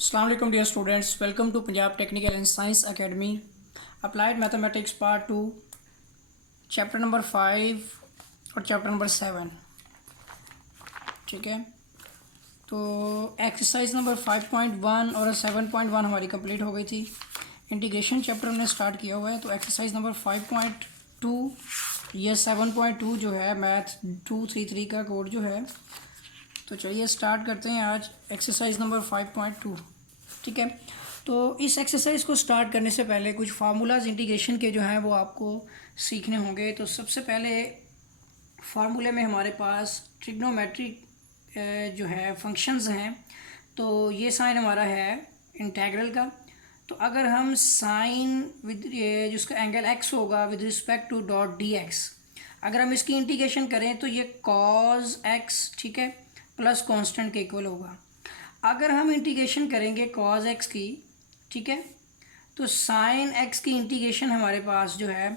अस्सलाम वालेकुम dear students, welcome to Punjab technical and science academy applied mathematics part 2 chapter number 5 और chapter number 7। ठीक है, तो एक्सरसाइज नंबर 5.1 और 7.1 हमारी कंप्लीट हो गई थी। इंटीग्रेशन चैप्टर हमने स्टार्ट किया हुआ है, तो एक्सरसाइज नंबर 5.2 या 7.2 जो है मैथ 233 का कोड जो है, तो चलिए स्टार्ट करते हैं आज एक्सरसाइज नंबर 5.2। ठीक है, तो इस एक्सरसाइज को स्टार्ट करने से पहले कुछ फार्मूलाज इंटीग्रेशन के जो हैं वो आपको सीखने होंगे। तो सबसे पहले फार्मूले में हमारे पास ट्रिग्नोमेट्रिक जो है फंक्शंस हैं, तो ये साइन हमारा है इंटेग्रल का। तो अगर हम साइन विद जिसका एंगल एक्स होगा with respect to dot D x, अगर हम इसकी इंटीग्रेशन करें तो ये कॉज एक्स, ठीक है, प्लस कांस्टेंट के इक्वल होगा। अगर हम इंटीग्रेशन करेंगे कॉज एक्स की, ठीक है, तो साइन एक्स की इंटीग्रेशन हमारे पास जो है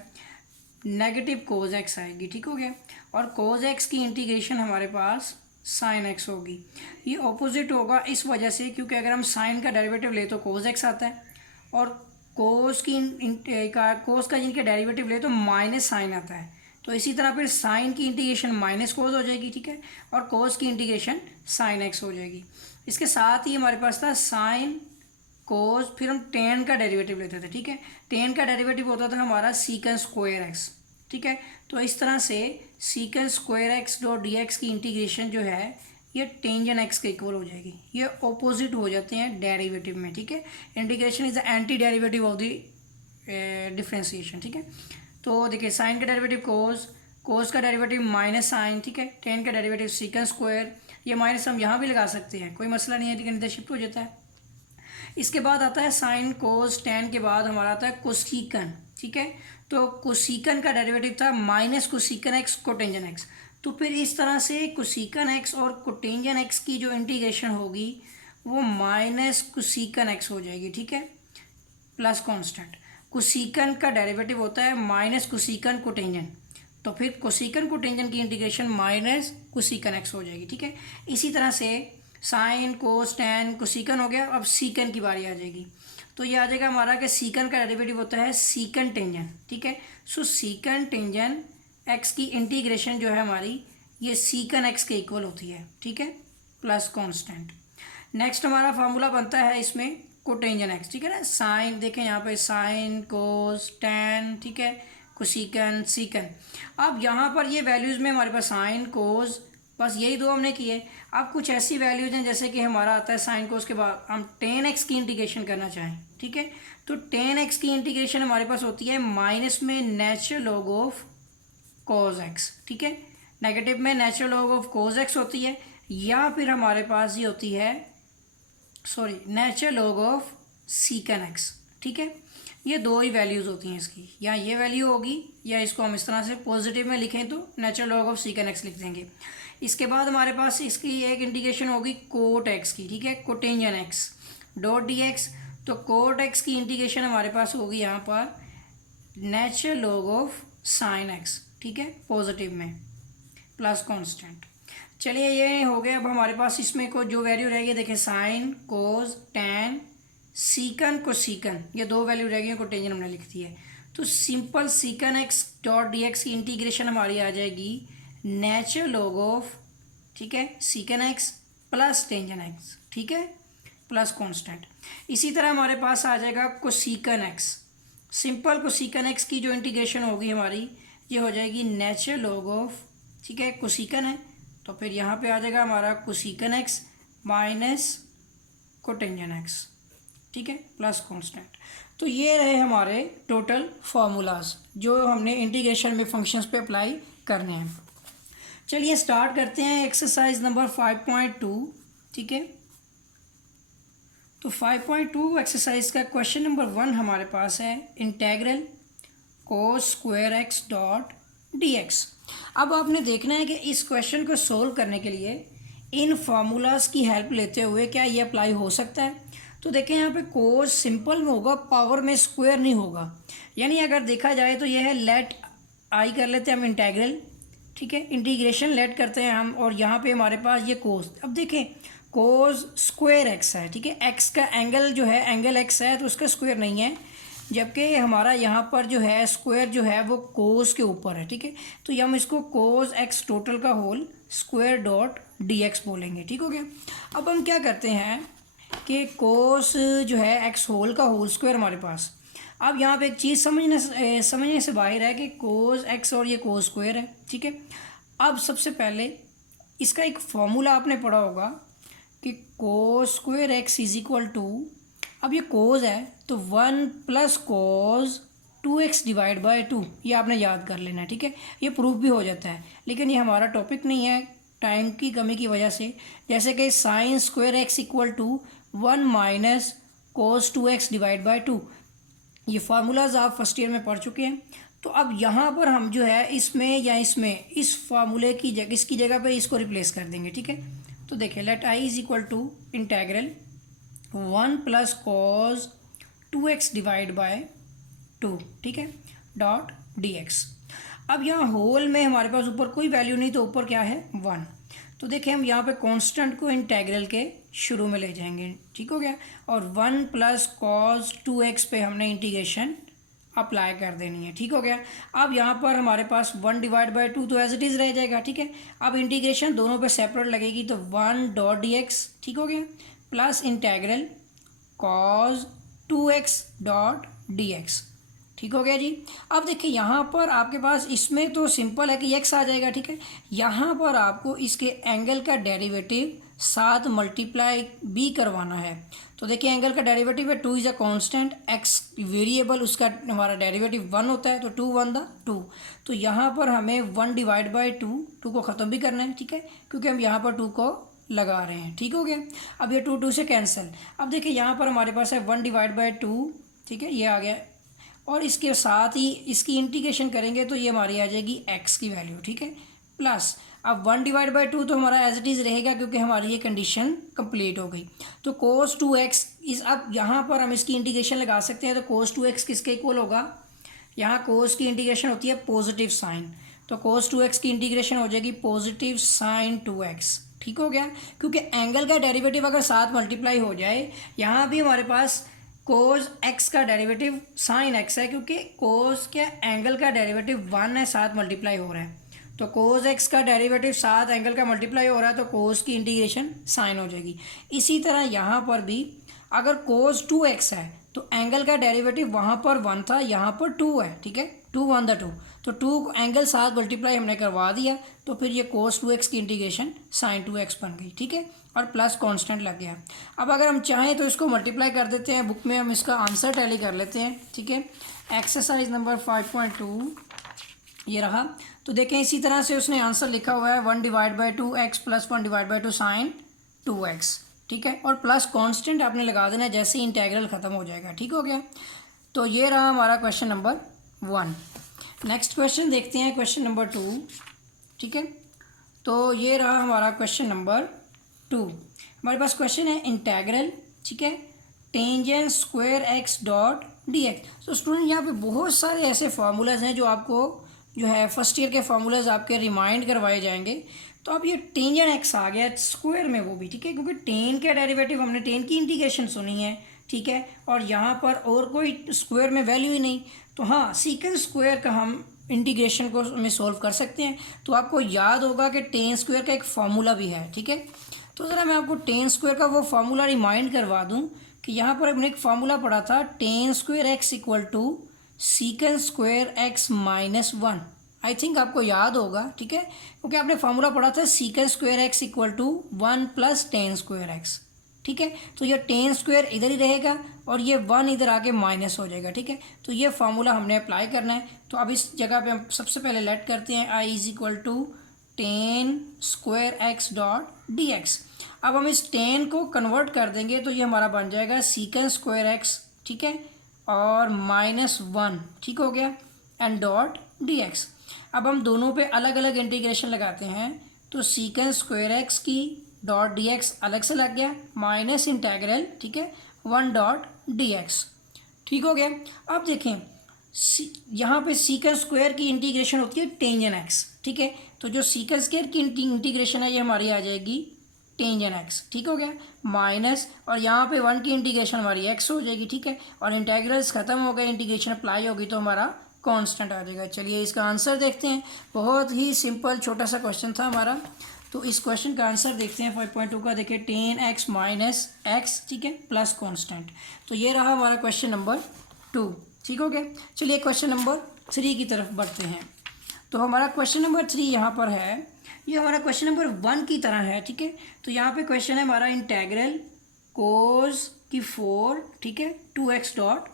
नेगेटिव कोज एक्स आएगी। ठीक हो गया, और कोज एक्स की इंटीग्रेशन हमारे पास साइन एक्स होगी। ये ऑपोजिट होगा इस वजह से क्योंकि अगर हम साइन का डेरिवेटिव ले तो कोज एक्स आता है, और कोस का जिनके डेरिवेटिव ले तो माइनस साइन आता है। तो इसी तरह फिर साइन की इंटीग्रेशन माइनस कोस हो जाएगी, ठीक है, और कोस की इंटीग्रेशन साइन एक्स हो जाएगी। इसके साथ ही हमारे पास था साइन कोस, फिर हम टेन का डेरिवेटिव लेते थे। ठीक है, टेन का डेरिवेटिव होता था हमारा सीकन स्क्वायर एक्स। ठीक है, तो इस तरह से secant square x dot D x की इंटीग्रेशन जो है ये टेंजन एक्स के इक्वल हो जाएगी। ये ऑपोजिट हो जाते हैं डेरिवेटिव में। ठीक है, integration is the anti derivative of the differentiation. ठीक है, तो देखिए साइन का डेरिवेटिव कोस, कोस का डेरिवेटिव माइनस साइन, ठीक है, टेन का डेरिवेटिव सीकन स्क्वायर, ये माइनस हम यहाँ भी लगा सकते हैं, कोई मसला नहीं है, ठीक है, इधर शिफ्ट हो जाता है। इसके बाद आता है साइन कोस टेन के बाद हमारा आता है कोसीकन। ठीक है, तो कोसीकन का डेरिवेटिव था माइनस कोसीकन एक्स कोटेंजन एक्स। तो फिर इस तरह से कोसीकन एक्स और कोटेंजन एक्स की जो इंटीग्रेशन होगी वो माइनस कोसीकन एक्स हो जाएगी। ठीक है, प्लस कांस्टेंट। कोसीकन का डेरिवेटिव होता है माइनस कोसीकन कोटेंजन, तो फिर कोसीकन कोटेंजन की इंटीग्रेशन माइनस कोसीकन एक्स हो जाएगी। ठीक है, इसी तरह से साइन कोस टेन कोसीकन हो गया, अब सीकन की बारी आ जाएगी। तो ये आ जाएगा हमारा कि सीकन का डेरिवेटिव होता है सीकन टेंजन। ठीक है, सो सीकन टेंजन एक्स की इंटीग्रेशन जो है हमारी ये सीकन एक्स के इक्वल होती है। ठीक है, प्लस कांस्टेंट। नेक्स्ट हमारा फार्मूला बनता है इसमें कोटेंजन एक्स। ठीक है ना, साइन देखें यहाँ पे साइन कोस टेन, ठीक है, कोसीकन सीकन। अब यहाँ पर ये वैल्यूज़ में हमारे पास साइन कोस, बस यही दो हमने किए। अब कुछ ऐसी वैल्यूज हैं जैसे कि हमारा आता है साइन कोस के बाद हम टेन एक्स की इंटीग्रेशन करना चाहें। ठीक है, तो टेन एक्स की इंटीग्रेशन हमारे पास होती है माइनस में natural log of cos x. ठीक है, नेगेटिव में natural log of cos x होती है, या फिर हमारे पास ये होती है नेचुरल लॉग ऑफ सीकन एक्स। ठीक है, ये दो ही वैल्यूज़ होती हैं इसकी, या ये वैल्यू होगी या इसको हम इस तरह से पॉजिटिव में लिखें तो नेचुरल लॉग ऑफ सीकन एक्स लिख देंगे। इसके बाद हमारे पास इसकी एक इंटीग्रेशन होगी कोट एक्स की। ठीक है, कोटेंजन एक्स डॉट डी एक्स, तो कोट एक्स की इंटीग्रेशन हमारे पास होगी यहाँ पर natural log of sine x. ठीक है, पॉजिटिव में प्लस कांस्टेंट। चलिए ये हो गया। अब हमारे पास इसमें को जो वैल्यू रहेगी देखें साइन कोस टेन सीकन को सीकन, ये दो वैल्यू रहेगी, कोटेंजन हमने लिख दी है। तो simple secant x dot D x की इंटीग्रेशन हमारी आ जाएगी नेचुरल लॉग ऑफ, ठीक है, secant x plus tangent x, ठीक है, प्लस कांस्टेंट। इसी तरह हमारे पास आ जाएगा कोसीकन एक्स। सिंपल कोसीकन एक्स की जो इंटीग्रेशन होगी हमारी ये हो जाएगी नेचुरल लॉग ऑफ, ठीक है, कोसीकन है, तो फिर यहाँ पे आ जाएगा हमारा कोसीकन एक्स माइनस कोटेंजन एक्स, ठीक है, प्लस कांस्टेंट। तो ये रहे हमारे टोटल फार्मूलाज जो हमने इंटीग्रेशन में फंक्शंस पे अप्लाई करने हैं। चलिए स्टार्ट करते हैं एक्सरसाइज नंबर 5.2। ठीक है, तो 5.2 एक्सरसाइज का क्वेश्चन नंबर 1 हमारे पास है इंटेग्रल कोस square x dot D x. अब आपने देखना है कि इस क्वेश्चन को सोल्व करने के लिए इन फार्मूलाज की हेल्प लेते हुए क्या ये अप्लाई हो सकता है। तो देखें यहाँ पे कोस सिंपल में होगा, पावर में स्क्वायर नहीं होगा, यानी अगर देखा जाए तो यह है लेट आई कर लेते हैं हम इंटेग्रल। ठीक है, इंटीग्रेशन लेट करते हैं हम, और यहाँ पे हमारे पास ये कोस। अब देखें कोज स्क्वायर एक्स है, ठीक है। एक्स का एंगल जो है एंगल एक्स है तो उसका स्क्वायर नहीं है, जबकि हमारा यहाँ पर जो है स्क्वायर जो है वो कोस के ऊपर है, ठीक है। तो ये हम इसको कोस एक्स टोटल का whole square dot D X बोलेंगे, ठीक हो गया। अब हम क्या करते हैं कि कोस जो है एक्स होल का होल स्क्वायर हमारे पास, अब यहाँ पे एक चीज़ समझने से बाहर है कि कोस एक्स और ये कोस स्क्वायर है, ठीक है। अब सबसे पहले इसका एक फॉर्मूला आपने पढ़ा होगा कि cos square x is equal to, अब ये कोस है तो 1 plus cos 2x divide by 2, ये आपने याद कर लेना है, ठीक है। ये प्रूफ भी हो जाता है, लेकिन ये हमारा टॉपिक नहीं है टाइम की कमी की वजह से। जैसे कि sine square x equal to 1 minus cos 2x divide by 2, ये फार्मूलाज आप फर्स्ट ईयर में पढ़ चुके हैं। तो अब यहाँ पर हम जो है इसमें या इसमें इस फार्मूले की जगह इसकी जगह पे इसको रिप्लेस कर देंगे, ठीक है। तो देखिए let I is equal to integral 1 plus cos 2x divide by 2, ठीक है, डॉट dx। अब यहाँ होल में हमारे पास ऊपर कोई वैल्यू नहीं, तो ऊपर क्या है 1। तो देखिए हम यहाँ पे कांस्टेंट को इंटेग्रल के शुरू में ले जाएंगे, ठीक हो गया। और 1 प्लस कॉस 2x पे हमने इंटीग्रेशन अप्लाई कर देनी है, ठीक हो गया। अब यहाँ पर हमारे पास 1 डिवाइड बाई 2 तो एज इट इज़ रह जाएगा, ठीक है। अब इंटीग्रेशन दोनों पे सेपरेट लगेगी तो 1 डॉट dx, ठीक हो गया, plus integral cos 2x dot dx, ठीक हो गया जी। अब देखिए यहाँ पर आपके पास इसमें तो सिंपल है कि x आ जाएगा, ठीक है। यहाँ पर आपको इसके एंगल का डेरिवेटिव साथ मल्टीप्लाई भी करवाना है। तो देखिए एंगल का डेरिवेटिव है 2 is a constant, x variable उसका हमारा डेरिवेटिव 1 होता है, तो 2 1 द 2। तो यहाँ पर हमें 1 डिवाइड बाई 2 को ख़त्म भी करना है, ठीक है, क्योंकि हम यहाँ पर 2 को लगा रहे हैं, ठीक हो गया। अब ये 2 से कैंसिल। अब देखिए यहाँ पर हमारे पास है 1 डिवाइड बाई 2, ठीक है, ये आ गया। और इसके साथ ही इसकी इंटीग्रेशन करेंगे तो ये हमारी आ जाएगी x की वैल्यू, ठीक है, प्लस अब 1 डिवाइड बाई 2 तो हमारा एज इट इज़ रहेगा क्योंकि हमारी ये कंडीशन कंप्लीट हो गई। तो कोस 2x इस, अब यहाँ पर हम इसकी इंटीग्रेशन लगा सकते हैं। तो कोस 2x किसके इक्वल होगा, यहाँ कोस की इंटीग्रेशन होती है पॉजिटिव साइन, तो कोस 2x की इंटीग्रेशन हो जाएगी पॉजिटिव साइन 2x, ठीक हो गया। क्योंकि एंगल का डेरिवेटिव अगर साथ मल्टीप्लाई हो जाए, यहाँ भी हमारे पास कोस x का डेरिवेटिव साइन x है, क्योंकि कोस के एंगल का डेरिवेटिव 1 है, साथ मल्टीप्लाई हो रहा है। तो कोस x का डेरिवेटिव साथ एंगल का मल्टीप्लाई हो रहा है तो कोस की इंटीग्रेशन साइन हो जाएगी। इसी तरह यहाँ पर भी अगर कोस 2x है तो एंगल का डेरिवेटिव वहाँ पर 1 था, यहाँ पर 2 है, ठीक है, 2 1 द 2, तो 2 एंगल साथ मल्टीप्लाई हमने करवा दिया, तो फिर ये कोस 2x की इंटीग्रेशन साइन 2x बन गई, ठीक है, और प्लस कांस्टेंट लग गया। अब अगर हम चाहें तो इसको मल्टीप्लाई कर देते हैं, बुक में हम इसका आंसर टैली कर लेते हैं, ठीक है। एक्सरसाइज नंबर 5.2 ये रहा। तो देखें इसी तरह से उसने आंसर लिखा हुआ है 1 divide by 2x plus 1 divide by 2 sine 2x, ठीक है, और प्लस कांस्टेंट आपने लगा देना जैसे ही इंटेग्रल ख़त्म हो जाएगा, ठीक हो गया। तो ये रहा हमारा क्वेश्चन नंबर 1। नेक्स्ट क्वेश्चन देखते हैं, क्वेश्चन नंबर 2, ठीक है। तो ये रहा हमारा क्वेश्चन नंबर 2। हमारे पास क्वेश्चन है इंटेग्रल, ठीक है, tangent square x dot D x. तो स्टूडेंट यहाँ पे बहुत सारे ऐसे फार्मूलाज हैं जो आपको जो है फर्स्ट ईयर के फार्मूलाज आपके रिमाइंड करवाए जाएंगे। तो अब ये टेंजेंट एक्स आ गया स्क्वायर में, वो भी ठीक है, क्योंकि टेन का डेरिवेटिव हमने टेन की इंटीग्रेशन सुनी है, ठीक है, और यहाँ पर और कोई स्क्वायर में वैल्यू ही नहीं। तो हाँ, सीकेंड स्क्वायर का हम इंटीग्रेशन को में सोल्व कर सकते हैं। तो आपको याद होगा कि टेन स्क्वायर का एक फार्मूला भी है, ठीक है। तो ज़रा मैं आपको टेन स्क्वायर का वो फार्मूला रिमाइंड करवा दूं कि यहाँ पर हमने एक फार्मूला पढ़ा था, tan square x equal to secant square x minus 1। I think आपको याद होगा, ठीक है, क्योंकि आपने फार्मूला पढ़ा था secant square x equal to 1 plus tan square x, ठीक है। तो ये टेन स्क्वायर इधर ही रहेगा और ये 1 इधर आके माइनस हो जाएगा, ठीक है। तो ये फार्मूला हमने अप्लाई करना है। तो अब इस जगह पे हम सबसे पहले लेट करते हैं I is equal to ten square x dot D x. अब हम इस टेन को कन्वर्ट कर देंगे तो ये हमारा बन जाएगा सीकेंड स्क्वायर एक्स, ठीक है, और माइनस 1, ठीक हो गया, एंड डॉट डी एक्स। अब हम दोनों पे अलग अलग इंटीग्रेशन लगाते हैं, तो सीकेंड स्क्वायर एक्स की डॉट डी एक्स अलग से लग गया, माइनस इंटेग्रल, ठीक है, 1 डॉट डी एक्स, ठीक हो गया। अब देखें यहाँ पे सीकेंड स्क्वायर की इंटीग्रेशन होती है टेंजेंट एक्स, ठीक है। तो जो सीकेंड स्क्वायर की इंटीग्रेशन है ये हमारी आ जाएगी टेंजेंट एक्स, ठीक हो गया, माइनस, और यहाँ पे 1 की इंटीग्रेशन हमारी एक्स हो जाएगी, ठीक है, और इंटीग्रल्स खत्म हो गए, इंटीग्रेशन अप्लाई होगी तो हमारा कांस्टेंट आ जाएगा। चलिए इसका आंसर देखते हैं। बहुत ही सिंपल छोटा सा क्वेश्चन था हमारा, तो इस क्वेश्चन का आंसर देखते हैं। 5.2 का देखिए, 10x माइनस एक्स, ठीक है, प्लस कांस्टेंट। तो ये रहा हमारा क्वेश्चन नंबर 2, ठीक हो गया। चलिए क्वेश्चन नंबर 3 की तरफ बढ़ते हैं। तो हमारा क्वेश्चन नंबर 3 यहाँ पर है, ये हमारा क्वेश्चन नंबर 1 की तरह है, ठीक है। तो यहाँ पे क्वेश्चन है हमारा इंटेग्रल कोस की 4, ठीक है, 2x डॉट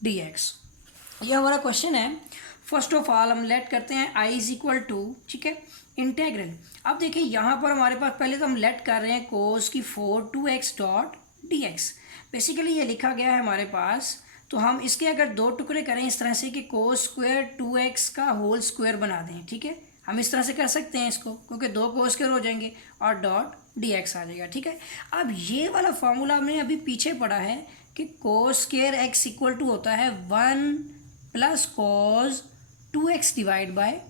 dx, ये हमारा क्वेश्चन है। फर्स्ट ऑफ ऑल हम लेट करते हैं i इज इक्वल टू, ठीक है, इंटेग्रल। अब देखिए यहाँ पर हमारे पास पहले तो हम लेट कर रहे हैं कोस की 4 2x डॉट dx। बेसिकली ये लिखा गया है हमारे पास, तो हम इसके अगर दो टुकड़े करें इस तरह से कि कोस स्क्वायर 2x का होल स्क्वायर बना दें, ठीक है, हम इस तरह से कर सकते हैं इसको, क्योंकि दो कोस स्क्वायर हो जाएंगे और डॉट dx आ जाएगा, ठीक है। अब ये वाला फॉर्मूला हमने अभी पीछे पढ़ा है कि cos square x equal to होता है 1 plus cos 2x divide by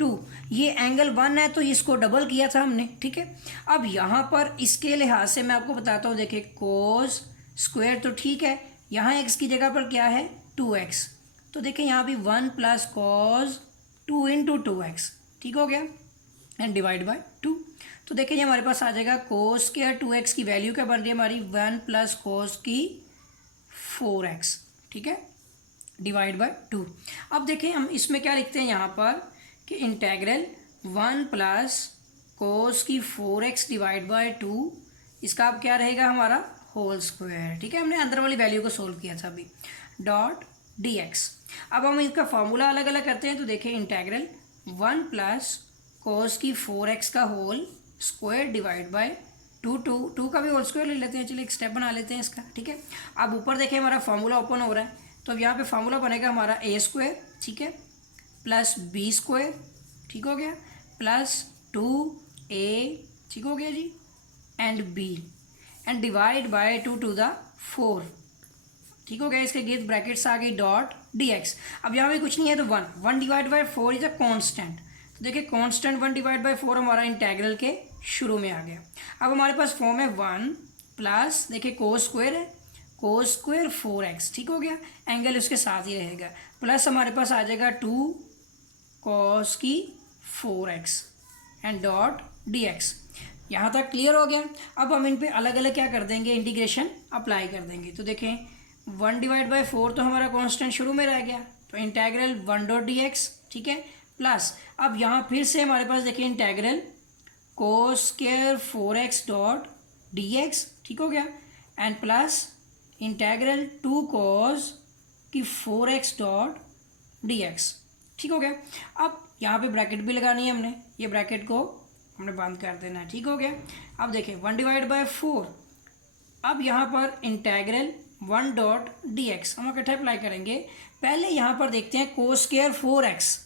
2। ये एंगल 1 है तो इसको डबल किया था हमने, ठीक है। अब यहाँ पर इसके लिहाज से मैं आपको बताता हूँ, देखिए कोस स्क्वायर तो ठीक है, यहाँ x की जगह पर क्या है 2x, तो देखिए यहाँ भी 1 प्लस कॉस 2 इंटू 2x, ठीक हो गया, एंड डिवाइड बाय 2। तो देखिए ये हमारे पास आ जाएगा कोस स्क्वायर 2x की वैल्यू क्या बन रही है हमारी 1 प्लस कोस की 4x, ठीक है, डिवाइड बाय 2। अब देखिए हम इसमें क्या लिखते हैं यहाँ पर कि इंटेग्रल 1 प्लस कोस की 4x डिवाइड बाय 2, इसका अब क्या रहेगा हमारा होल स्क्वायर, ठीक है, हमने अंदर वाली वैल्यू को सोल्व किया था अभी, डॉट dx। अब हम इसका फॉर्मूला अलग अलग करते हैं, तो देखिए इंटेग्रल 1 प्लस कोस की 4x का होल स्क्वायर डिवाइड बाय 2 का भी होल स्क्वायर ले लेते हैं। चलिए एक स्टेप बना लेते हैं इसका, ठीक है। अब ऊपर देखिए हमारा फॉर्मूला ओपन हो रहा है, तो अब यहाँ पे फॉर्मूला बनेगा हमारा a स्क्वायर, ठीक है, प्लस b स्क्वायर, ठीक हो गया, प्लस 2a, ठीक हो गया जी, and b, and divide by 2 to the 4, ठीक हो गया, इसके गिर्द ब्रैकेट्स आ गई, डॉट dx। अब यहाँ पे कुछ नहीं है तो 1 divide bye 4 is a constant, तो देखिए कांस्टेंट 1 डिवाइड बाय 4 हमारा इंटेग्रल के शुरू में आ गया। अब हमारे पास फॉर्म है 1 प्लस, देखिए कोस स्क्वायर है, कोस स्क्वायर 4x, ठीक हो गया, एंगल उसके साथ ही रहेगा, प्लस हमारे पास आ जाएगा 2 कॉस की 4x एंड डॉट dx। यहाँ तक क्लियर हो गया। अब हम इन पे अलग अलग क्या कर देंगे, इंटीग्रेशन अप्लाई कर देंगे। तो देखें 1 डिवाइड बाय 4 तो हमारा कांस्टेंट शुरू में रह गया, तो इंटेग्रल 1 डॉट dx, ठीक है, प्लस अब यहाँ फिर से हमारे पास देखिए integral cos square 4x dot dx, ठीक हो गया, एंड प्लस इंटेग्रल 2 कॉस की 4x डॉट dx, ठीक हो गया। अब यहाँ पे ब्रैकेट भी लगानी है हमने, ये ब्रैकेट को हमने बंद कर देना है, ठीक हो गया। अब देखिए 1 डिवाइड बाय 4, अब यहाँ पर इंटेग्रल 1 डॉट dx हम इकट्ठा अप्लाई करेंगे। पहले यहाँ पर देखते हैं कोस स्क्वायर 4x,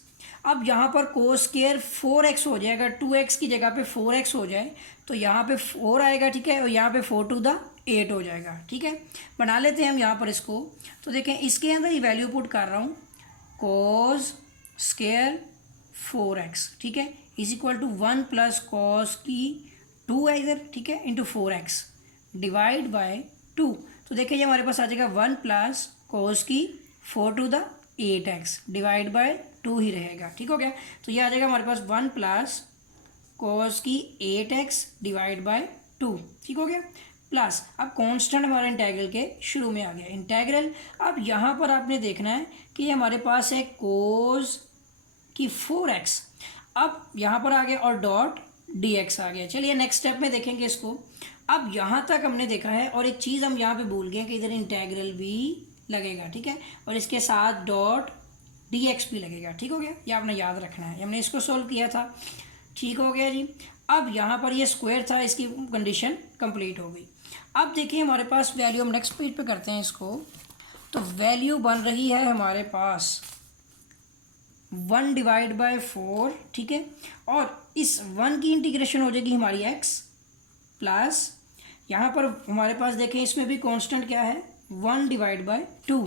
अब यहाँ पर कोस स्क्वायर 4x हो जाए, अगर 2x की जगह पे 4x हो जाए तो यहाँ पे 4 आएगा, ठीक है, और यहाँ पे 4 टू द 8 हो जाएगा, ठीक है। बना लेते हैं हम यहाँ पर इसको, तो देखें इसके अंदर ये वैल्यू पुट कर रहा हूँ, कोस स्क्वायर 4x, ठीक है, is equal to 1 plus cos की 2 है इधर, ठीक है, इंटू 4x डिवाइड बाय 2। तो देखिए ये हमारे पास आ जाएगा 1 प्लस कोस की 4 to the 8x divide by 2 ही रहेगा, ठीक हो गया। तो ये आ जाएगा हमारे पास 1 प्लस कोस की 8x डिवाइड बाय 2, ठीक हो गया, प्लस अब कांस्टेंट हमारा इंटेग्रल के शुरू में आ गया इंटेग्रल। अब यहाँ पर आपने देखना है कि ये हमारे पास है कोस की 4x, अब यहाँ पर आ गया और डॉट dx आ गया। चलिए नेक्स्ट स्टेप में देखेंगे इसको। अब यहाँ तक हमने देखा है, और एक चीज़ हम यहाँ पे भूल गए कि इधर इंटेग्रल भी लगेगा, ठीक है, और इसके साथ डॉट dx भी लगेगा, ठीक हो गया, ये आपने याद रखना है, हमने इसको सोल्व किया था, ठीक हो गया जी। अब यहाँ पर ये स्क्वायर था, इसकी कंडीशन कंप्लीट हो गई। अब देखिए हमारे पास वैल्यू, हम नेक्स्ट पेज पे करते हैं इसको, तो वैल्यू बन रही है हमारे पास 1 डिवाइड बाय 4, ठीक है, और इस 1 की इंटीग्रेशन हो जाएगी हमारी x प्लस यहाँ पर हमारे पास देखें इसमें भी कांस्टेंट क्या है 1 डिवाइड बाय 2,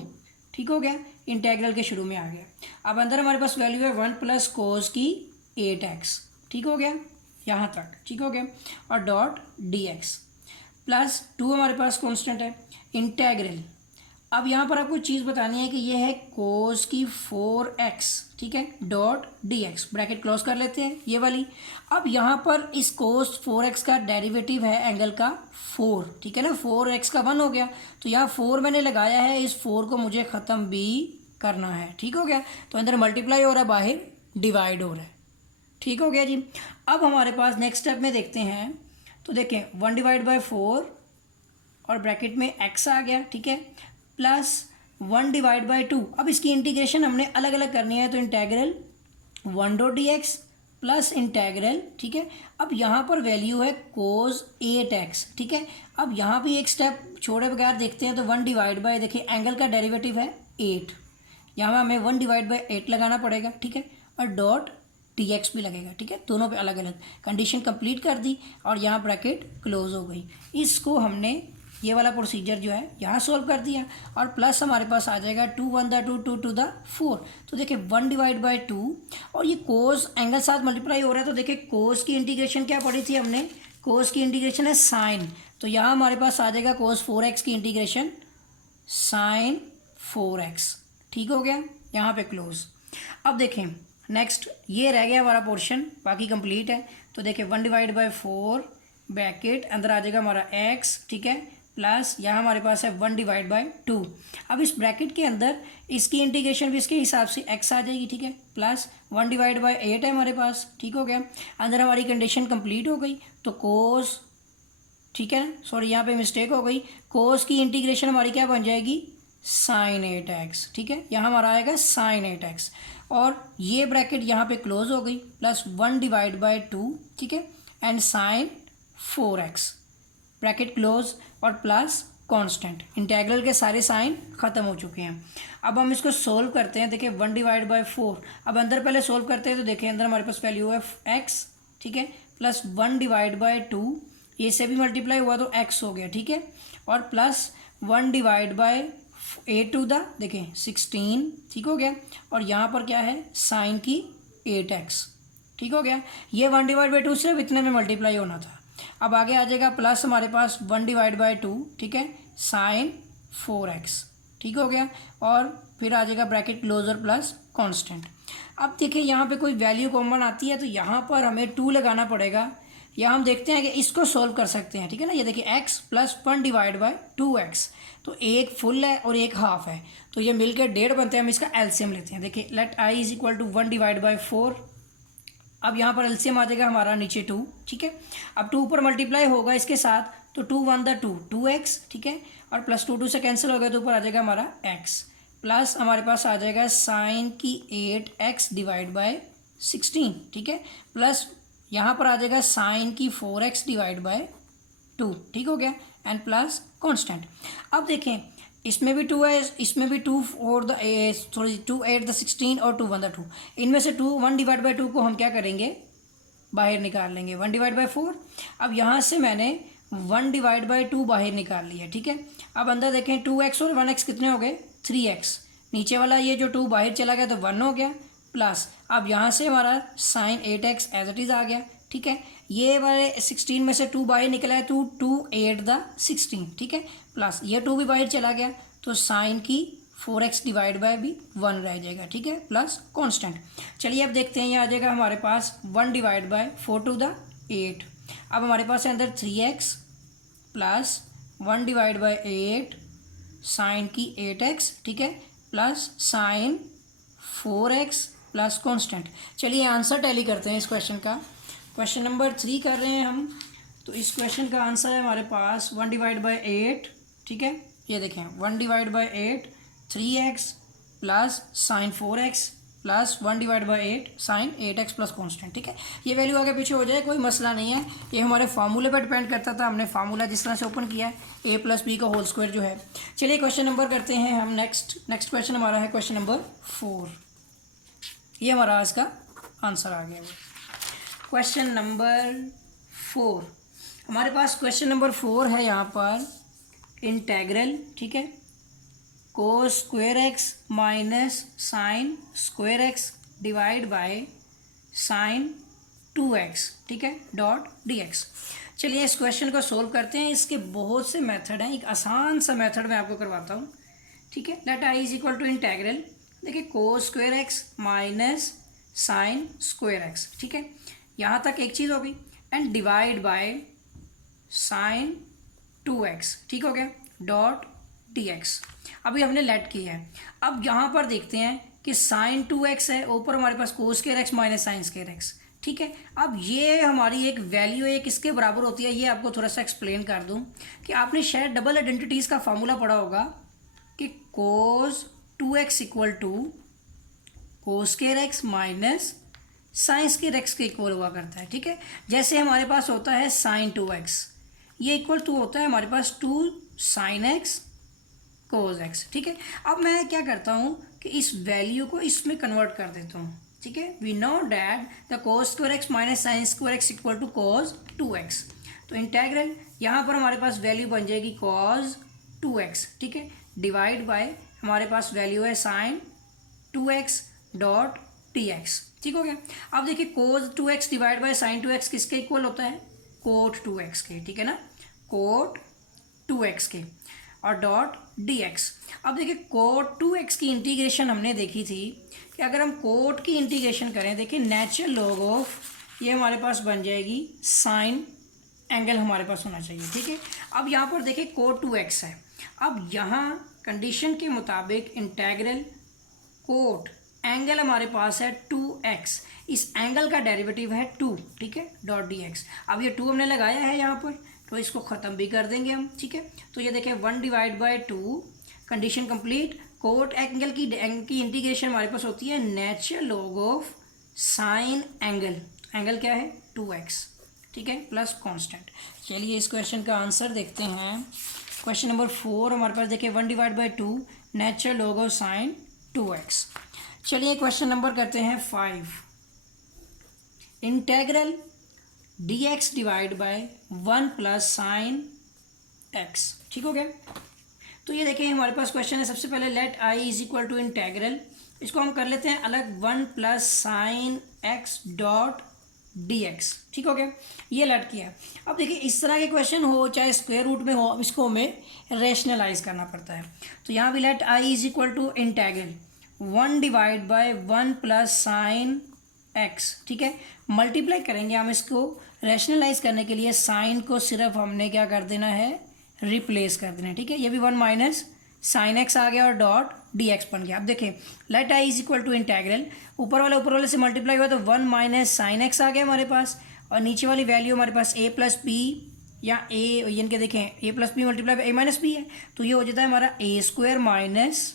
ठीक हो गया, इंटेग्रल के शुरू में आ गया। अब अंदर हमारे पास वैल्यू है 1 प्लस कोस की 8x, ठीक हो गया, यहाँ तक, ठीक हो गया, और डॉट डी एक्स प्लस 2 हमारे पास कांस्टेंट है, इंटेग्रल। अब यहाँ पर आपको चीज़ बतानी है कि ये है कोस की 4x, ठीक है, dot D x, bracket close कर लेते हैं ये वाली। अब यहाँ पर इस कोस 4x का डेरिवेटिव है एंगल का 4, ठीक है ना, 4x का 1 हो गया, तो यहाँ 4 मैंने लगाया है, इस 4 को मुझे ख़त्म भी करना है, ठीक हो गया। तो अंदर मल्टीप्लाई हो रहा है, बाहर डिवाइड हो रहा है, ठीक हो गया जी। अब हमारे पास नेक्स्ट स्टेप में देखते हैं, तो देखें 1 डिवाइड बाई 4 और ब्रैकेट में x आ गया, ठीक है, प्लस 1 डिवाइड बाई 2। अब इसकी इंटीग्रेशन हमने अलग अलग करनी है, तो integral 1 dot D x plus integral, ठीक है। अब यहाँ पर वैल्यू है कोस 8x, ठीक है। अब यहाँ भी एक स्टेप छोड़े बगैर देखते हैं, तो 1 डिवाइड बाई, देखिए एंगल का डेरिवेटिव है 8, यहाँ हमें 1 डिवाइड बाई 8 लगाना पड़ेगा, ठीक है, और डॉट टी एक्स भी लगेगा, ठीक है, दोनों पे अलग अलग। कंडीशन कंप्लीट कर दी और यहाँ ब्रैकेट क्लोज हो गई। इसको हमने ये वाला प्रोसीजर जो है यहाँ सॉल्व कर दिया, और प्लस हमारे पास आ जाएगा 2 1 2 2 टू द 4। तो देखिए 1 डिवाइड बाई 2, और ये कोस एंगल साथ मल्टीप्लाई हो रहा है, तो देखिए कोस की इंटीग्रेशन क्या पढ़ी थी हमने, कोस की इंटीग्रेशन है साइन, तो यहाँ हमारे पास आ जाएगा कोस 4x की इंटीग्रेशन साइन 4x, ठीक हो गया, यहाँ पे क्लोज। अब देखें नेक्स्ट ये रह गया हमारा पोर्शन, बाकी कंप्लीट है। तो देखिए 1 डिवाइड बाई 4 ब्रैकेट अंदर आ जाएगा हमारा x, ठीक है, प्लस यहाँ हमारे पास है 1 डिवाइड बाई 2। अब इस ब्रैकेट के अंदर इसकी इंटीग्रेशन भी इसके हिसाब से x आ जाएगी, ठीक है, प्लस 1 डिवाइड बाई 8 है हमारे पास, ठीक हो गया। अंदर हमारी कंडीशन कंप्लीट हो गई, तो कोस, ठीक है, सॉरी यहाँ पे मिस्टेक हो गई, कोस की इंटीग्रेशन हमारी क्या बन जाएगी, साइन 8x, ठीक है, यहाँ हमारा आएगा साइन 8x, और ये ब्रैकेट यहाँ पे क्लोज हो गई, प्लस 1 डिवाइड बाई 2, ठीक है, and sine 4x, bracket close, और प्लस कांस्टेंट। इंटेग्रल के सारे साइन ख़त्म हो चुके हैं। अब हम इसको सोल्व करते हैं, देखिए 1 डिवाइड बाई 4, अब अंदर पहले सोल्व करते हैं, तो देखिए अंदर हमारे पास वैल्यू है x, ठीक है, प्लस 1 डिवाइड बाई 2, ये से भी मल्टीप्लाई हुआ तो x हो गया, ठीक है, और plus 1 divide by 8 to the, देखिए 16, ठीक हो गया, और यहाँ पर क्या है साइन की 8x, ठीक हो गया। ये 1 डिवाइड बाई 2 सिर्फ इतने में मल्टीप्लाई होना था। अब आगे आ जाएगा प्लस हमारे पास 1 डिवाइड बाई 2, ठीक है, साइन 4x, ठीक हो गया, और फिर आ जाएगा ब्रैकेट क्लोजर प्लस कांस्टेंट। अब देखिए यहाँ पे कोई वैल्यू कॉमन आती है, तो यहाँ पर हमें 2 लगाना पड़ेगा, या हम देखते हैं कि इसको सोल्व कर सकते हैं, ठीक है ना। ये देखिए x plus 1 divide by 2x, तो एक फुल है और एक हाफ है, तो ये मिलकर 1.5 बनते हैं। हम इसका एलसीएम लेते हैं, देखिए let i is equal to 1 divide by 4। अब यहाँ पर एलसीएम आ जाएगा हमारा नीचे 2, ठीक है, अब 2 ऊपर मल्टीप्लाई होगा इसके साथ, तो 2 1 2 2x, ठीक है, और प्लस 2 2 से कैंसिल हो गया, तो ऊपर आ जाएगा हमारा x, प्लस हमारे पास आ जाएगा साइन की 8x डिवाइड बाई 16, ठीक है, प्लस यहाँ पर आ जाएगा साइन की 4x डिवाइड बाई 2, ठीक हो गया, एंड प्लस कांस्टेंट। अब देखें इसमें भी 2 है, इसमें भी 2 और द सॉरी 2 8 द 16 और 2 1 द 2, इनमें से 1 डिवाइड बाई 2 को हम क्या करेंगे, बाहर निकाल लेंगे, 1 डिवाइड बाई 4। अब यहाँ से मैंने 1 डिवाइड बाई 2 बाहर निकाल लिया, ठीक है। अब अंदर देखें 2x और 1x कितने हो गए, 3x, नीचे वाला ये जो 2 बाहर चला गया तो 1 हो गया, प्लस अब यहाँ से हमारा sine 8x as it is आ गया, ठीक है। ये वाले 16 में से 2 बाहर निकला है, तो 2 8 द 16, ठीक है, प्लस ये 2 भी बाहर चला गया, तो साइन की 4x डिवाइड बाय भी 1 रह जाएगा, ठीक है, प्लस कांस्टेंट। चलिए अब देखते हैं, ये आ जाएगा हमारे पास 1 डिवाइड बाय 4 टू द 8। अब हमारे पास है अंदर 3x plus 1 divide bye 8 sign की 8x, ठीक है, plus sine 4x plus constant. चलिए आंसर टैली करते हैं इस क्वेश्चन का। क्वेश्चन नंबर 3 कर रहे हैं हम, तो इस क्वेश्चन का आंसर है हमारे पास 1 डिवाइड बाई 8, ठीक है, ये देखें 1 divide by 8 3x plus sine 4x plus 1 divide by 8 sine 8x plus constant, ठीक है। ये वैल्यू आगे पीछे हो जाए कोई मसला नहीं है, ये हमारे फार्मूले पर डिपेंड करता था, हमने फार्मूला जिस तरह से ओपन किया है a प्लस बी का होल स्क्वायर जो है। चलिए क्वेश्चन नंबर करते हैं हम नेक्स्ट क्वेश्चन हमारा है क्वेश्चन नंबर 4। ये हमारा आज का आंसर आ गया। क्वेश्चन नंबर 4 हमारे पास क्वेश्चन नंबर 4 है यहाँ पर इंटेग्रल, ठीक है, कोस square x minus sine square x divide by sign 2x, ठीक है, डॉट dx। चलिए इस क्वेश्चन को सोल्व करते हैं। इसके बहुत से मेथड हैं, एक आसान सा मेथड मैं आपको करवाता हूँ, ठीक है। Let I is equal to integral, देखिए cos square x minus sine square x, ठीक है, यहाँ तक एक चीज़ हो गई, and divide by sign 2x, ठीक हो गया, डॉट dx। अभी हमने लेट किया है। अब यहाँ पर देखते हैं कि साइन 2x है, ऊपर हमारे पास cos square x minus sine square x, ठीक है। अब ये हमारी एक वैल्यू है, किसके बराबर होती है, ये आपको थोड़ा सा एक्सप्लेन कर दूँ कि आपने शायद डबल आइडेंटिटीज़ का फॉर्मूला पढ़ा होगा कि cos 2x equal to cos square x minus sine square x के इक्वल हुआ करता है, ठीक है। जैसे हमारे पास होता है साइन 2x, ये इक्वल टू होता है हमारे पास 2 साइन एक्स कोस एक्स, ठीक है। अब मैं क्या करता हूँ कि इस वैल्यू को इसमें कन्वर्ट कर देता हूँ, ठीक है। We know that the cos square x minus sine square x equal to cos 2x। तो इंटेग्रल यहाँ पर हमारे पास वैल्यू बन जाएगी कोस 2x, ठीक है, डिवाइड बाय हमारे पास वैल्यू है साइन 2x डॉट dx, ठीक हो गया। अब देखिए कोस 2x divide by sign 2x किसके इक्वल होता है, कोट 2x के, ठीक है ना, कोट 2x के, और डॉट dx। अब देखिए कोट 2x की इंटीग्रेशन हमने देखी थी कि अगर हम कोट की इंटीग्रेशन करें, देखिए नेचुरल लॉग ऑफ ये हमारे पास बन जाएगी साइन एंगल हमारे पास होना चाहिए, ठीक है। अब यहाँ पर देखिए कोट 2x है। अब यहाँ कंडीशन के मुताबिक इंटेग्रल कोट एंगल हमारे पास है 2x, इस एंगल का डेरिवेटिव है 2, ठीक है, डॉट dx। अब ये 2 हमने लगाया है यहाँ पर, तो इसको ख़त्म भी कर देंगे हम, ठीक है। तो ये देखें 1 divide by 2, condition complete. Cot angle की इंटीग्रेशन हमारे पास होती है natural log of sine angle, angle क्या है 2x, ठीक है, प्लस कांस्टेंट। चलिए इस क्वेश्चन का आंसर देखते हैं। क्वेश्चन नंबर 4 हमारे पास देखिए 1 divide by 2 natural log of sign 2x। चलिए क्वेश्चन नंबर करते हैं 5, integral dx divide by 1 plus sine x, ठीक हो गया। तो ये देखिए हमारे पास क्वेश्चन है, सबसे पहले let i is equal to integral, इसको हम कर लेते हैं अलग 1 plus sine x dot dx, ठीक हो गया, ये लेट किया। अब देखिए इस तरह के क्वेश्चन हो चाहे स्क्वायर रूट में हो, इसको हमें रेशनलाइज करना पड़ता है। तो यहाँ भी let i is equal to integral 1 divide by 1 plus sine x, ठीक है, मल्टीप्लाई करेंगे हम इसको रैशनलाइज करने के लिए, साइन को सिर्फ हमने क्या कर देना है, रिप्लेस कर देना है, ठीक है। ये भी 1 माइनस साइन x आ गया और डॉट dx बन गया। अब देखें let i is equal to integral, ऊपर वाले से मल्टीप्लाई हुआ तो 1 माइनस साइन x आ गया हमारे पास, और नीचे वाली वैल्यू हमारे पास a प्लस बी या a, यानी कि देखें a plus b multiply by a minus b है, तो ये हो जाता है हमारा a square minus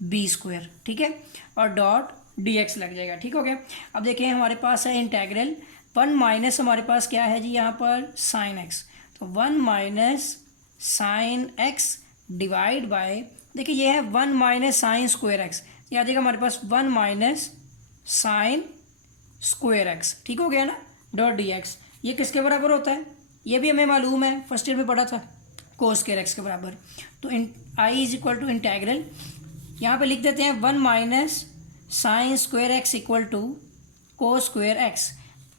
b square, ठीक है, और डॉट dx लग जाएगा, ठीक हो गया। अब देखें हमारे पास है इंटेग्रल 1 माइनस हमारे पास क्या है जी यहाँ पर साइन x, तो 1 minus sine x divide by, देखिए ये है 1 माइनस साइन स्क्वायर एक्स, ये आ जाएगा हमारे पास 1 माइनस साइन स्क्वायर एक्स, ठीक हो गया ना, डॉट dx। ये किसके बराबर होता है, ये भी हमें मालूम है, फर्स्ट ईयर में पढ़ा था, कोस स्क्वायर एक्स के बराबर। तो i is equal to integral, यहाँ पे लिख देते हैं 1 minus sine square x equal to cos square x,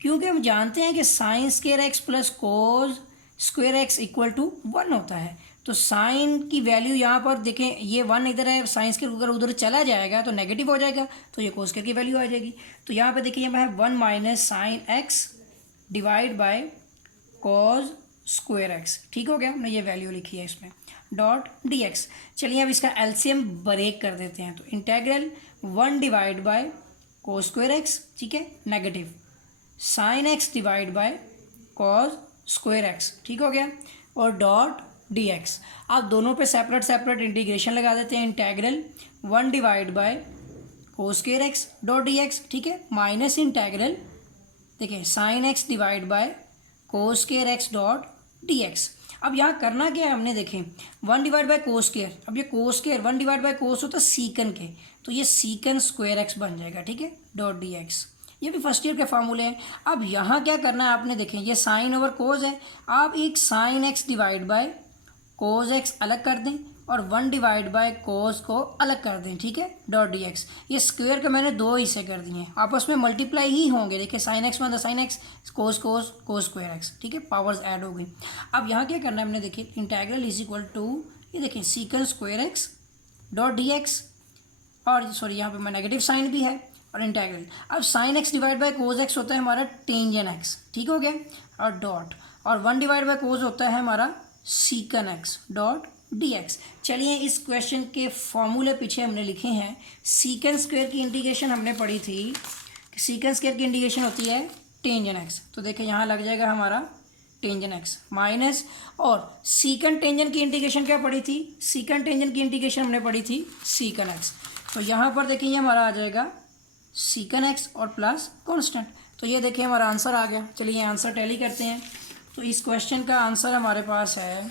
क्योंकि हम जानते हैं कि sine square x plus cos square x equal to 1 होता है। तो साइन की वैल्यू यहाँ पर देखें, ये 1 इधर है, साइन स्क्वायर अगर उधर चला जाएगा तो नेगेटिव हो जाएगा, तो ये कोस स्क्वायर की वैल्यू आ जाएगी। तो यहाँ पे देखिए यहाँ है 1 minus sine x divide by cos square x, ठीक हो गया, हमने ये वैल्यू लिखी है इसमें, डॉट dx। चलिए अब इसका एलसीएम ब्रेक कर देते हैं, तो integral 1 divide by cos square x, ठीक है, negative sine x divide by cos square x, ठीक हो गया, और डॉट dx। आप दोनों पे सेपरेट सेपरेट इंटीग्रेशन लगा देते हैं, integral 1 divide by cos square x dot dx, ठीक है, माइनस इंटेग्रल देखिए sine x divide by cos square x dot dx। अब यहाँ करना क्या है हमने, देखें 1 डिवाइड बाय कोस स्क्वायर, अब ये cos square 1 divide by cos होता है सीकन के, तो ये सीकन स्क्वायर एक्स बन जाएगा, ठीक है, डॉट dx। ये भी फर्स्ट ईयर के फार्मूले हैं। अब यहाँ क्या करना है आपने, देखें ये साइन ओवर कोस है, आप एक sine x divide by cos x अलग कर दें, और 1 डिवाइड बाय कोस को अलग कर दें, ठीक है, डॉट डी एक्स। ये स्क्वेयर के मैंने दो हिस्से कर दिए हैं, आपस में मल्टीप्लाई ही होंगे। देखिए साइन एक्स मतलब साइन एक्स, कोस कोस कोस स्क्वेयर एक्स, ठीक है, पावर्स ऐड हो गई। अब यहाँ क्या करना है हमने, देखिए इंटेग्रल इज इक्वल टू, ये देखिए secant square x dot D x, और सॉरी यहाँ पे मैं नेगेटिव साइन भी है, और इंटेग्रल। अब sine x divide by cos x होता है हमारा टेंजेंट एक्स, ठीक हो गया, और डॉट, और 1 डिवाइड बाय कोस होता है हमारा सीकन एक्स डॉट डी एक्स। चलिए इस क्वेश्चन के फॉर्मूले पीछे हमने लिखे हैं। सीकन स्क्वायर की इंटीग्रेशन हमने पढ़ी थी कि सीकन स्क्वायर की इंटीग्रेशन होती है टेंजेंट एक्स, तो देखिए यहाँ लग जाएगा हमारा टेंजेंट एक्स माइनस, और सीकन टेंजेंट की इंटीग्रेशन क्या पढ़ी थी, सीकन टेंजेंट की इंटीग्रेशन हमने पढ़ी थी सीकन एक्स, तो यहाँ पर देखिए ये हमारा आ जाएगा सीकन एक्स और प्लस कॉन्स्टेंट। तो ये देखिए हमारा आंसर आ गया। चलिए आंसर टैली करते हैं। तो इस क्वेश्चन का आंसर हमारे पास है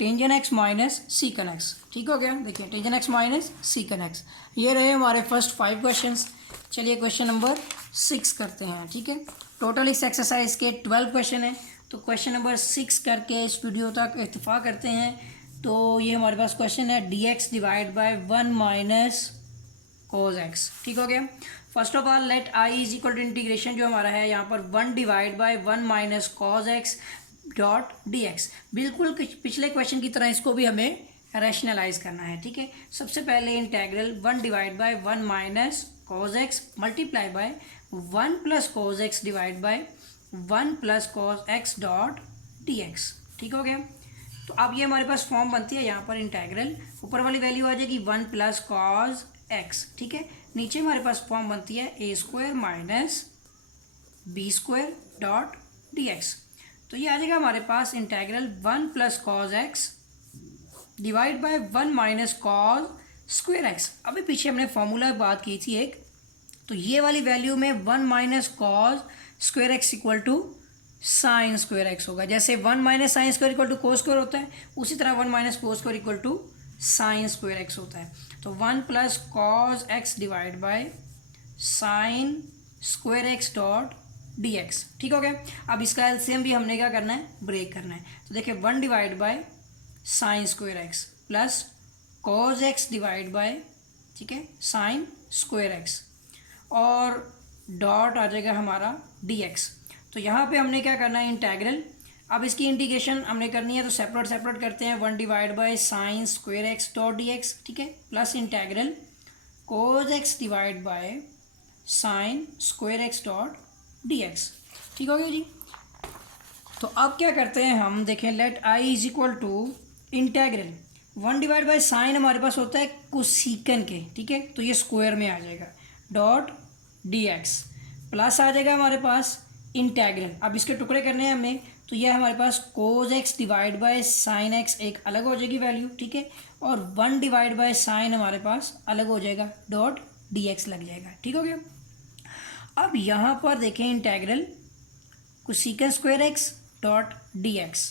टेंजेंट एक्स माइनस सीकन एक्स, ठीक हो गया। देखिए टेंजेंट एक्स माइनस सीकन एक्स, ये रहे हमारे फर्स्ट 5 क्वेश्चंस। चलिए क्वेश्चन नंबर 6 करते हैं, ठीक है। टोटल इस एक्सरसाइज के 12 क्वेश्चन हैं, तो क्वेश्चन नंबर 6 करके इस वीडियो तक इत्तेफाक करते हैं। तो ये हमारे पास क्वेश्चन है d x divide by 1 minus cos x, ठीक हो गया। First of all let I is equal to integration जो हमारा है यहाँ पर 1 divide by 1 minus cos x dot D x. बिल्कुल पिछले क्वेश्चन की तरह इसको भी हमें रैशनलाइज करना है, ठीक है। सबसे पहले integral 1 divide by 1 minus cos x multiply by 1 plus cos x divide by 1 plus cos x dot D x, ठीक हो गया। तो अब ये हमारे पास फॉर्म बनती है, यहाँ पर इंटेग्रल ऊपर वाली वैल्यू आ जाएगी 1 प्लस कॉस एक्स, ठीक है। नीचे हमारे पास फॉर्म बनती है a square minus b square dot D x. तो ये आ जाएगा हमारे पास integral 1 plus cos x divide by 1 minus cos square x. अभी पीछे हमने फॉर्मूला बात की थी एक, तो ये वाली वैल्यू में 1 minus cos square x equal to sine square x होगा। जैसे 1 minus sine square equal to cos square होता है, उसी तरह 1 minus cos square equal to sine square x होता है। तो 1 plus cos x divide by sine square x dot D x, ठीक हो गया। अब इसका एलसीएम भी हमने क्या करना है, ब्रेक करना है। तो देखिए 1 divide by sine square x plus cos x divide bye, ठीक है, साइन स्क्वायर एक्स, और डॉट आ जाएगा हमारा डी एक्स। तो यहाँ पे हमने क्या करना है, इंटेग्रल। अब इसकी इंटीग्रेशन हमने करनी है, तो सेपरेट सेपरेट करते हैं। 1 divide by sine square x dot D x, ठीक है, plus integral cos x divide by sine square x dot D x, ठीक हो गया जी। तो अब क्या करते हैं हम, देखें let I is equal to integral 1 divide by sine हमारे पास होता है कोसीकन के, ठीक है, तो ये स्क्वायर में आ जाएगा डॉट डी एक्स, प्लस आ जाएगा हमारे पास इंटेग्रल। अब इसके टुकड़े करने हैं हमें, तो यह हमारे पास cos x divide by sine x एक अलग हो जाएगी वैल्यू, ठीक है, और 1 डिवाइड बाय साइन हमारे पास अलग हो जाएगा डॉट डी एक्स लग जाएगा, ठीक हो गया। अब यहाँ पर देखें integral cosec square x dot D x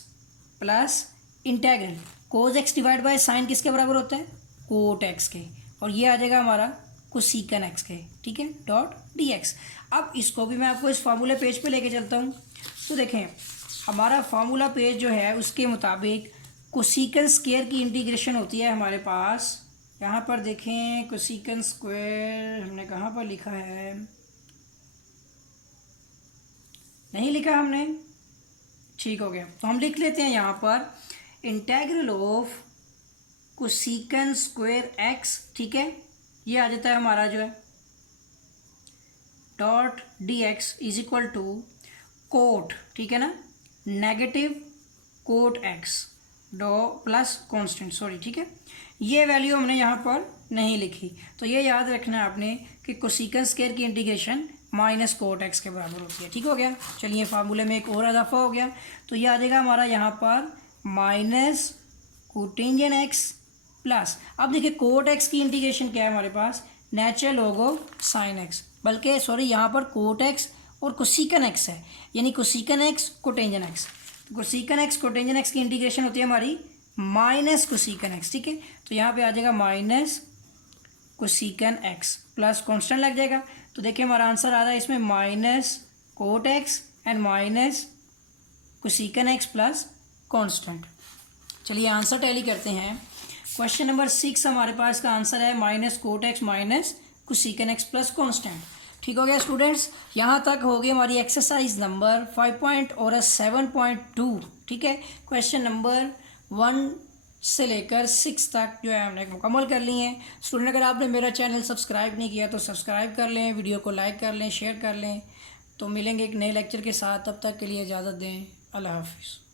plus integral cos x divide by sine किसके बराबर होता है, कोट एक्स के, और ये आ जाएगा हमारा कोसेकन एक्स के, ठीक है, डॉट डी एक्स। अब इसको भी मैं आपको इस फार्मूला पेज पे लेके चलता हूँ। तो देखें हमारा फार्मूला पेज जो है उसके मुताबिक कोसेकन स्क्वायर की इंटीग्रेशन होती है हमारे पास, यहाँ पर देखें कोसेकन स्क्वायर हमने कहाँ पर लिखा है, नहीं लिखा हमने, ठीक हो गया। तो हम लिख लेते हैं यहाँ पर integral of cosec square x, ठीक है, ये आ जाता है हमारा जो है dot D x is equal to cot, ठीक है ना, नेगेटिव कोट एक्स डॉ प्लस कांस्टेंट, सॉरी, ठीक है, ये वैल्यू हमने यहाँ पर नहीं लिखी। तो ये याद रखना है आपने कि कोसेकन स्क्वायर की इंटीग्रेशन माइनस कोट एक्स के बराबर होती है, ठीक हो गया। चलिए फार्मूले में एक और इजाफा हो गया, तो ये आ जाएगा हमारा यहाँ पर माइनस कोटेंजेंट एक्स प्लस, अब देखिए कोट एक्स की इंटीग्रेशन क्या है हमारे पास, natural log of sine x, बल्कि सॉरी यहाँ पर कोट एक्स और कोसेकन एक्स है, यानी cosec x cotangent x. Cosec x cotangent x की इंटीग्रेशन होती है हमारी माइनस कोसेकन एक्स, ठीक है, तो यहाँ पे आ जाएगा minus cosec x plus constant लग जाएगा। तो देखिए हमारा आंसर आ रहा है इसमें minus cot x and minus cosec x plus constant. चलिए आंसर टैली करते हैं। क्वेश्चन नंबर 6 हमारे पास का आंसर है minus cot x minus cosec x plus constant. ठीक हो गया स्टूडेंट्स, यहाँ तक हो गई हमारी एक्सरसाइज नंबर 5 और 7.2। ठीक है, क्वेश्चन नंबर 1 से लेकर 6 तक जो है हमने मुकम्मल कर ली हैं। स्टूडेंट अगर आपने मेरा चैनल सब्सक्राइब नहीं किया तो सब्सक्राइब कर लें, वीडियो को लाइक कर लें, शेयर कर लें। तो मिलेंगे एक नए लेक्चर के साथ, तब तक के लिए इजाज़त दें। अल्लाह हाफिज़।